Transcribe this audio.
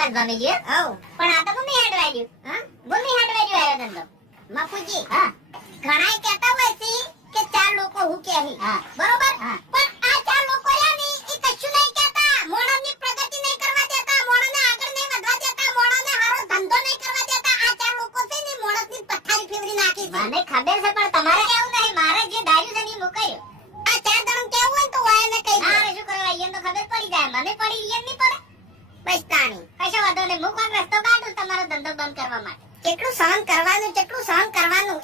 વખત ભમી ગયો. હવ પણ આ તો મમ્મી હેડવાઈ ગયું. હા મમ્મી હેડવાઈ ગયું આયો ધંધો. બાપુજી હા ઘણાય કહેતા હોય છે કે ચાર લોકો હું કહે હા. બરોબર હા. પણ આ ચાર લોકો યાની ઈ કશું નહીં કહેતા મોણસની પ્રગતિ નહીં કરવા દેતા મોણસને આગળ નહીં વધવા દેતા મોણસને હારો ધંધો નહીં કરવા દેતા આ ચાર લોકો છે ને મોણસની પથારી ફેરવી નાખી છે મને ખબર છે પણ તમારે કેવું નહીં. મારે જે ધાર્યું છે ને એ મુકાયું. આ ચાર જણ કેવું હોય ને તો વાયને કહી ના દે હવે શું કરવા અહીંયા તો ખબર પડી જાય. મને પડી અહીંયા નહીં પડે. બસ તાણી કશો વાંધો નહીં. હું કોણ રસ્તો કાઢું તમારો ધંધો બંધ કરવા માટે. કેટલું સહન કરવાનું કેટલું સહન કરવાનું